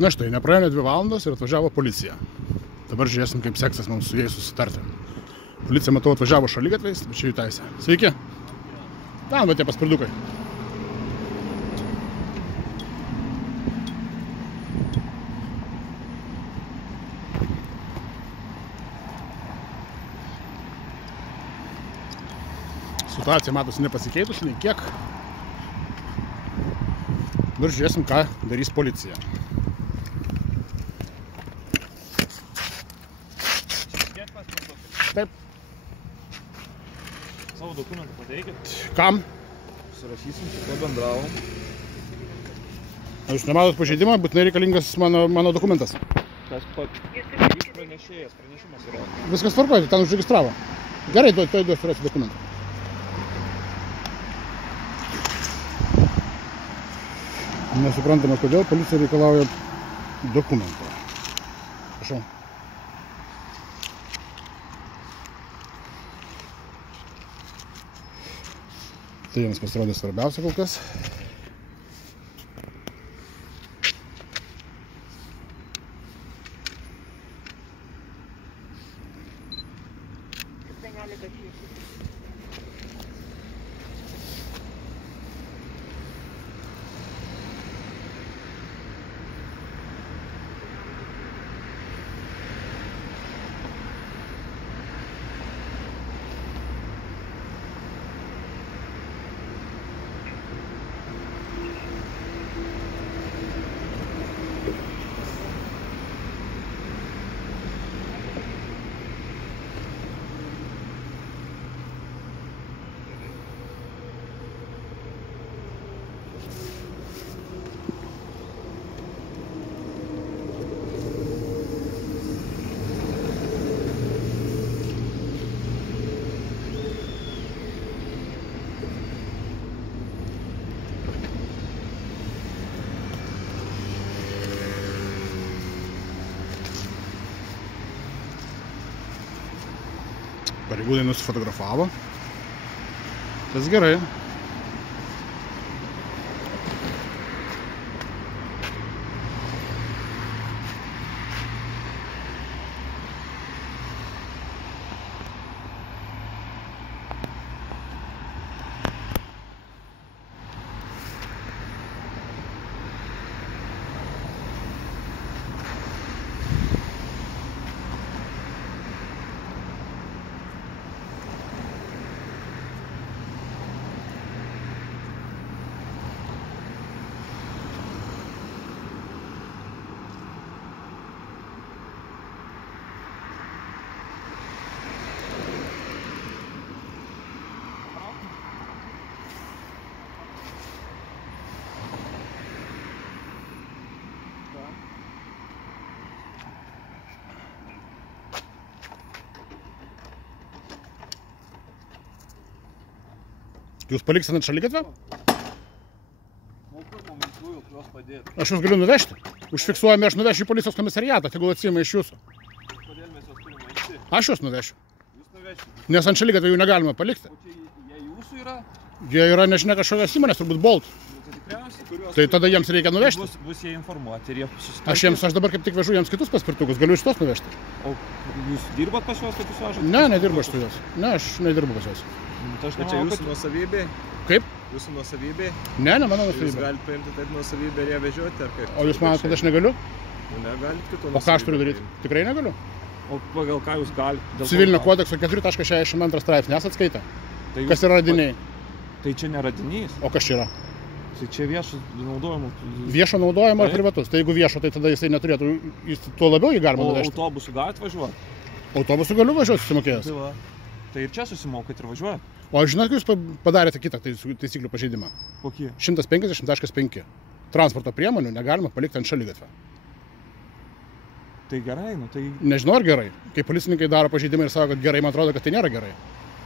Na štai, nepraėjo 2 valandos ir atvažiavo policija. Dabar žiūrėsim, kaip seksis mums su jais susitarti. Policija, matau, atvažiavo šaligatviais, bet čia jų teisė. Sveiki. Ten, va tie paspirdukai. Situacija matosi nepasikeitusi, nei kiek. Dabar žiūrėsim, ką darys policija. Taip. Savo dokumentų pateikit. Kam? Surašysim, su kuo bendravom. Jūs nematot pažeidimą, būtinai reikalingas mano dokumentas. Kas pat? Jūs pranešėjas, pranešimas yra. Viskas tvarkoja, ten užregistravo. Gerai, tuoj surasiu dokumentą. Nesuprantama, kodėl policija reikalauja dokumentą. Prašau. Tai jiems pasirodė svarbiausia kol kas. Pareigūnai nusifotografavo. Tas gerai. Jūs paliksit ant šaligatvio? Aš jūs galiu nuvežti. Užfiksuojame, aš nuvešiu į policijos komisariatą, tegul atsiima iš jūsų. Kodėl mes jos turime eiti? Aš jūs nuvešiu. Jūs nuvešite. Nes ant šaligatvio jų negalima palikti. O čia jie jūsų yra? Jie yra nežinia kažkokios įmonės, turbūt Bolt. Tai tikriausiai, kuriuos... Tai tada jiems reikia nuvežti. Bus jie informuoti ir jie susitarti. Aš dabar kaip tik vežu jiems kitus paspirtukus, galiu iš tos nuvežti. O jūs dirbat pas juos, kad jūs vežate? Ne, nedirbu aš su juos. Ne, aš nedirbu pas juos. Tai čia jūsų nuosavybė? Kaip? Jūsų nuosavybė? Ne, mano Jūs nuosavybė. galite paimti taip nuosavybę ir ją vežioti, ar kaip? O jūs manot, kad aš negaliu? Negalit kitų O ką aš turiu daryti? Tikrai negaliu. O pagal ką jūs galite? Civilinio kodekso 4.62 straipsnį esat skaitę? Kas yra radiniai? Tai čia ne radinys. O kas čia yra? Tai čia viešo naudojimo. Viešo naudojimo ar privatus? Tai jeigu viešo, tai tada jisai neturėtų, tuo labiau jį galima nuvežti. O autobusų galite važiuoti? Autobusu galiu važiuoti susimokėjęs. Tai ir čia susimokait ir važiuojat. O žinot, kad jūs padarėte kitą taisyklių pažeidimą? Kokį? 150.5. Transporto priemonių negalima palikti ant šaligatvio. Tai gerai, nu tai... Nežinau, ar gerai. Kai policininkai daro pažeidimą ir sako, kad gerai, man atrodo, kad tai nėra gerai.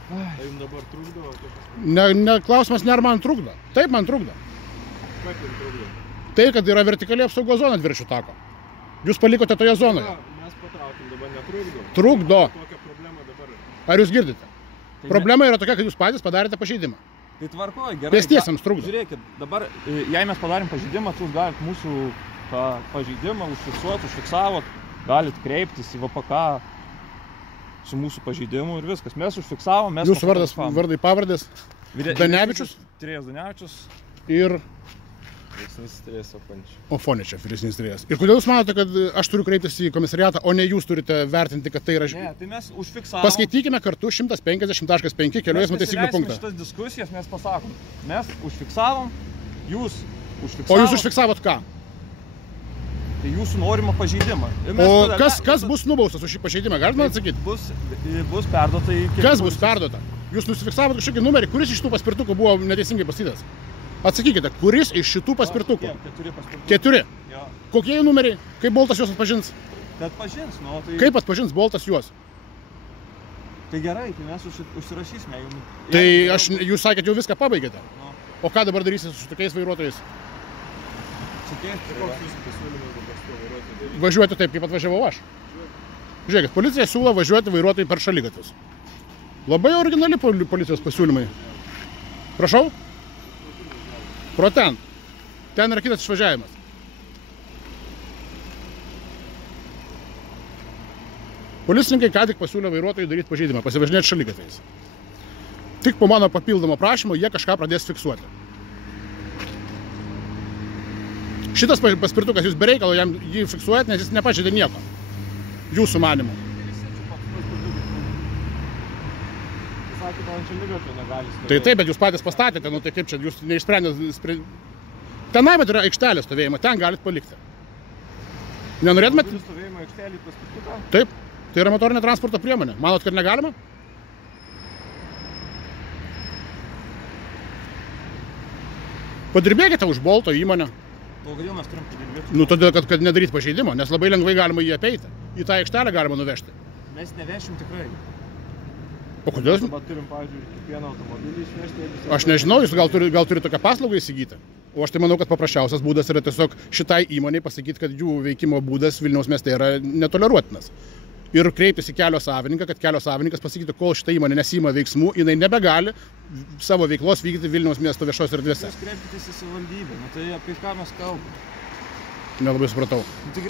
Tai jums dabar trukdo? Ne, klausimas nėra man trukdo. Taip, man trukdo. Kaip jums trukdo? Tai, kad yra vertikali apsaugos zona dviračių tako. Jūs palikote toje zonoje. Mes patraukim, dabar netrukdo. Trukdo. Kokia problema dabar? Ar jūs girdite? Problema yra tokia, kad jūs patys padarėte pažeidimą. Tai tvarkoju, gerai. Pėstiesiems trukdo. Žiūrėkit, dabar, jei mes padarėm pažeidimą, jūs galite mūsų tą pažeidimą, užfiksavot, galit kreiptis į VPK su mūsų pažeidimu ir viskas. Mes užfiksavom, mes... Jūsų vardai pavardės? Danevičius? Tyrėjas Danevičius. Ir... Vyresnis tyrėjas Ofoničius. Ofoničius, vyresnis tyrėjas. Ir kodėl jūs manote, kad aš turiu kreiptis į komisariatą, o ne jūs turite vertinti, kad tai yra... Ne, tai mes užfiksavom... Paskaitykime kartu 150.5 kelių eismo taisyklių punktą. Mes šitas diskusijas mes pasakom. Mes užfiksavom, jūs užfiksavot... O jūs užfiksavot ką? Tai jūsų norimą pažeidimą. O kas bus nubaustas už šį pažeidimą? Galite man atsakyti? Bus perduota į... Kas bus perduota? Jūs nusifiksavot kažkokį numerį, kuris iš šitų paspirtukų buvo neteisingai pastatytas? Atsakykite, kuris iš šitų paspirtukų? 4 paspirtukų. 4? Jo. Kokie jų numeriai? Kaip Boltas juos atpažins? Tai atpažins, nu, tai... Kaip atpažins Boltas juos? Tai gerai, tai mes užsirašysime jums. Tai jūs sakėt, jau viską pabaigėte? Nu. O ką dabar darysite su tokiais vairuotojais? Važiuoti taip, kaip atvažiavau aš. Žiūrėkit, policija siūlo važiuoti vairuotojai per šaligatvius. Labai originali policijos pasiūlymai. Prašau? Pro ten. Ten yra kitas išvažiavimas. Policininkai ką tik pasiūlė vairuotojui daryti pažeidimą, pasivažinėti šaligatviais. Tik po mano papildomo prašymo jie kažką pradės fiksuoti. Šitas paspirtukas jūs bereikalo jį fiksuojat, nes jis nepažeidė nieko. Jūsų manimu. Tai taip, bet jūs patys pastatėte, nu tai kaip čia, jūs neišsprendėte. Tenai, bet yra aikštelė stovėjimo, ten galit palikti. Nenorėtumėt? Stovėjimo aikštelė paspirtuką? Taip, tai yra motorinė transporto priemonė. Manot, kad negalima? Padirbėkite už Bolto įmonę. O kodėl mes turim padirbėti? Nu, todėl, kad nedaryti pažeidimo, nes labai lengvai galima jį apeiti. Į tą aikštelę galima nuvežti. Mes nevešim tikrai. O kodėl? Dabar turim, pavyzdžiui, kiekvieną automobilį išvežti. Aš nežinau, jūs gal turi tokią paslaugą įsigyti. O aš tai manau, kad paprasčiausias būdas yra tiesiog šitai įmonei pasakyti, kad jų veikimo būdas Vilniaus mieste yra netoleruotinas. Ir kreiptis į kelio savininką, kad kelio savininkas pasakytų, kol šita įmonė nesima veiksmų, jinai nebegali savo veiklos vykdyti Vilniaus miesto viešos erdvėse. Jūs kreipkitės į savivaldybę, nu tai apie ką mes kalbame? Nelabai supratau.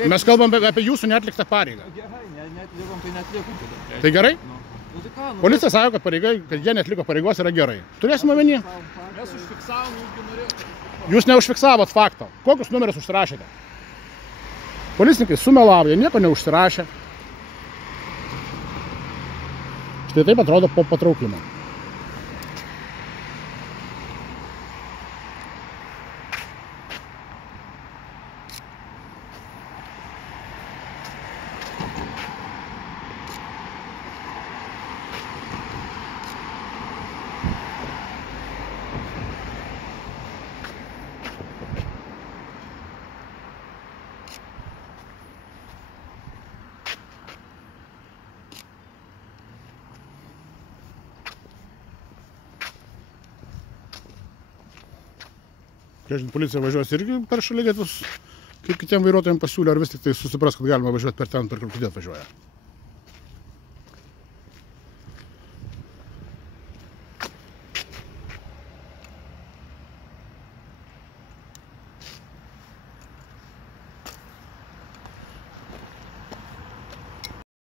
Mes kalbam apie jūsų neatliktą pareigą. Gerai, neatlikom, tai neatlikom tada. Tai gerai? Nu tai ką? Policija sako, kad jie neatliko pareigos yra gerai. Turėsim omeny. Mes užfiksavom, jeigu norėtume. Jūs neužfiksavot faktą. Kokius numerius užsirašėte? Policininkai sumelavo, jie nieko neužsirašė. Štai taip atrodo po patraukimo. Policija važiuos irgi per šaligatvius, kaip kitiem vairuotojams pasiūlė, ar vis tik tai susipras, kad galima važiuoti per ten, per kur kiti atvažiuoja.